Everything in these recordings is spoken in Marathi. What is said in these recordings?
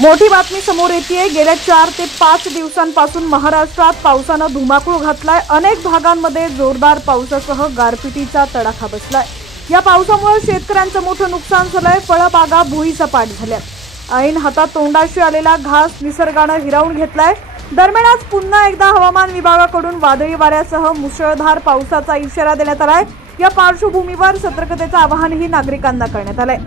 मोठी बातमी समोर येतेय। गेल्या 4 ते 5 दिवसांपासून महाराष्ट्रात पावसानं धुमाकूळ घातलाय। अनेक भागांमध्ये जोरदार पावसासह गारपिटीचा तडाखा बसलाय। या पावसामुळे शेतकऱ्यांचं मोठं नुकसान झालंय। फळबागा भुईसपाट झाल्यात। ऐन हातात तोंडाशी आलेला घास निसर्गानं हिरावून घेतलाय। दरम्यान आज पुन्हा एकदा हवामान विभागाकडून वादळी वाऱ्यासह मुसळधार पावसाचा इशारा देण्यात आलाय। या पार्श्वभूमीवर सतर्कतेचं आवाहनही नागरिकांना करण्यात आलंय।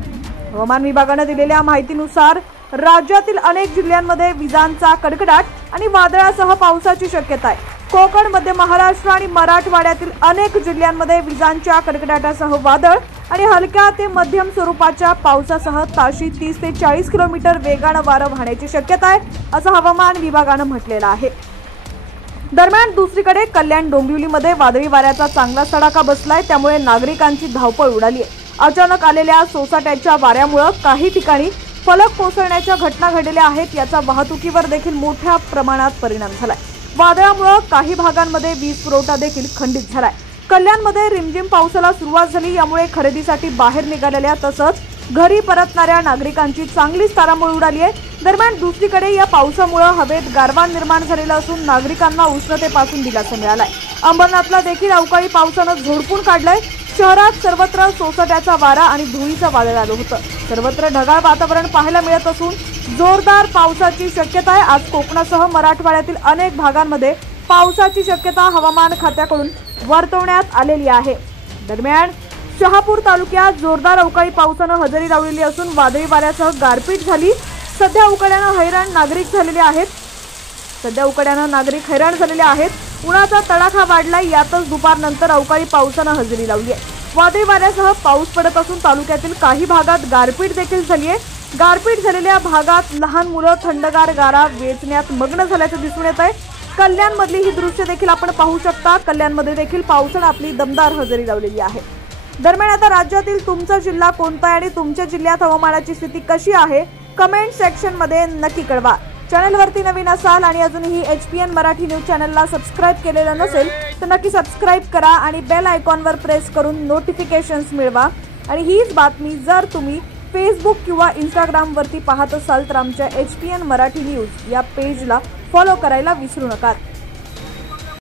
हवामान विभागाने दिलेल्या माहितीनुसार राज्यातील अनेक जिल्ह्यांमध्ये विजांचा कडकडाट आणि वादळासह पावसाची शक्यता आहे। कोकण, मध्य महाराष्ट्र आणि मराठवाड्यातील अनेक जिल्ह्यांमध्ये विजांच्या कडकडाटासह वादळ आणि हलक्या ते मध्यम स्वरूपाच्या पावसासह ताशी 30 ते 40 किलोमीटर वेगानं वारं वाहण्याची शक्यता आहे, असं हवामान विभागानं म्हटलेलं आहे। दरम्यान दुसरीकडे कल्याण डोंबिवलीमध्ये वादळी वाऱ्याचा चांगला तडाखा बसलाय। त्यामुळे नागरिकांची धावपळ उडाली आहे। अचानक आलेल्या सोसाट्याच्या वाऱ्यामुळे काही ठिकाणी फलक कोसळण्याच्या घटना घडलेल्या आहेत। याचा वाहतुकीवर देखील मोठ्या प्रमाणात परिणाम झालाय। वादळामुळे काही भागांमध्ये वीज पुरवठा देखील खंडित झालाय। कल्याणमध्ये रिमझिम पावसाला सुरुवात झाली। यामुळे खरेदीसाठी बाहेर निघालेल्या तसंच घरी परतणाऱ्या नागरिकांची चांगलीच तारांबळ उडाली आहे। दरम्यान दुसरीकडे या पावसामुळे हवेत गारवा निर्माण झालेला असून नागरिकांना उष्णतेपासून दिलासा मिळालाय। अंबरनाथला देखील अवकाळी पावसानं झोडपून काढलंय। शहरात सर्वत्र सोसाट्याचा वारा आणि धुळीचं वादळ आलं होतं। सर्वत्र ढगाळ वातावरण पाहायला मिळत असून जोरदार पावसाची शक्यता आहे। आज कोकणासह मराठवाड्यातील अनेक भागांमध्ये पावसाची शक्यता हवामान खात्याकडून वर्तवण्यात आलेली आहे। दरम्यान शहापूर तालुक्यात जोरदार अवकाळी पावसानं हजेरी लावलेली असून वादळी वाऱ्यासह गारपीट झाली। सध्या उकाड्यानं हैराण नागरिक झालेले आहेत। उन्हाचा तडाखा वाढलाय। यातच दुपारनंतर अवकाळी पावसानं हजेरी लावली आहे। वादळी वाऱ्यासह पाऊस पडत असून तालुक्यातील काही भागात गारपीट देखील झाली आहे। गारपीट झालेल्या भागात लहान मुलं थंडगार गारा वेचण्यात मग्न झाल्याचं दिसून येत आहे। कल्याणमधली ही दृश्य देखील आपण पाहू शकता। कल्याणमध्ये देखील पावसानं आपली दमदार हजेरी लावलेली आहे। दरम्यान आता राज्यातील तुमचा जिल्हा कोणता आहे आणि तुमच्या जिल्ह्यात हवामानाची स्थिती कशी आहे, कमेंट सेक्शन मध्ये नक्की कळवा। चॅनलवरती नवीन असाल आणि अजूनही HPN मराठी न्यूज चॅनलला सबस्क्राइब केलेलं नसेल तर नक्की सबस्क्राइब करा आणि बेल आयकॉनवर प्रेस करून नोटिफिकेशन्स मिळवा। आणि हीच बातमी जर तुम्ही फेसबुक किंवा इंस्टाग्रामवरती पाहत असाल तर आमच्या HPN मराठी न्यूज या पेजला फॉलो करायला विसरू नका।